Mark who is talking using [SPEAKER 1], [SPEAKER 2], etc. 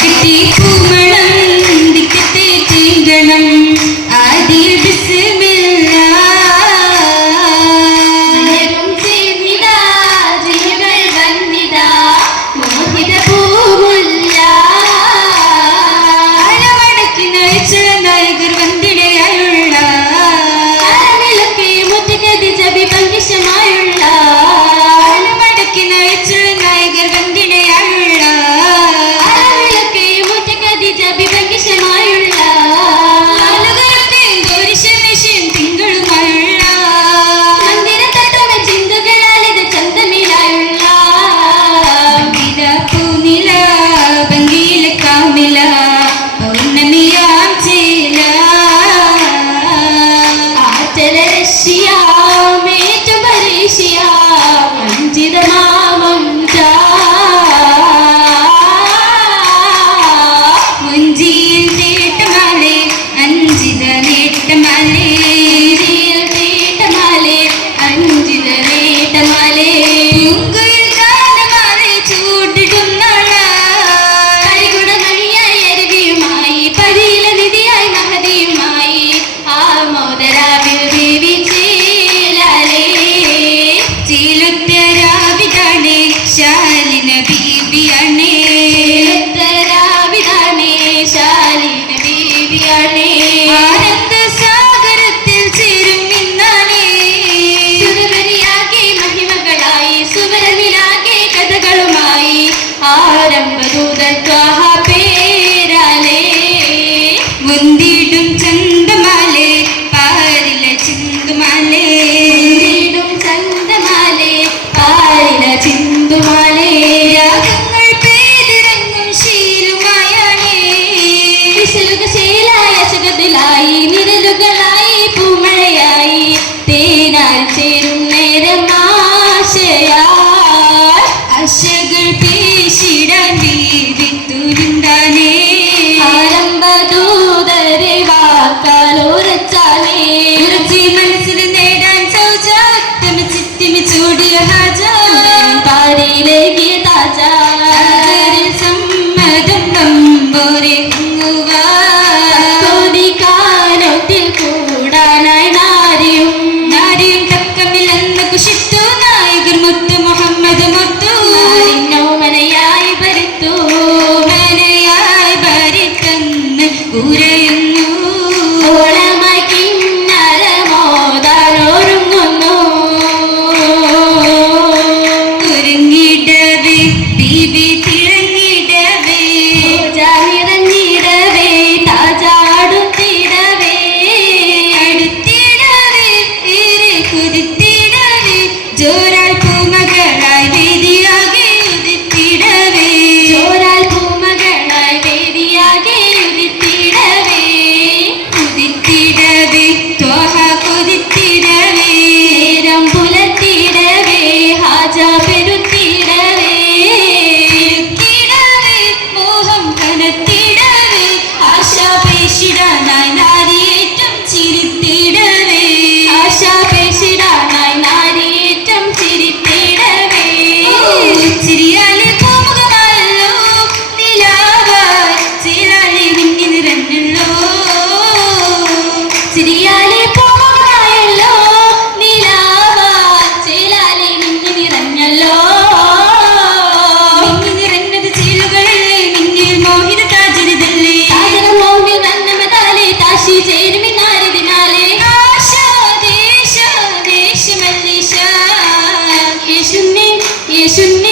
[SPEAKER 1] കിട്ടി പൂമണം കിട്ടി തീങ്കണം.
[SPEAKER 2] കരുകളായി പൂമഴയായി തേനാൽ തേരും യേശുവിനെ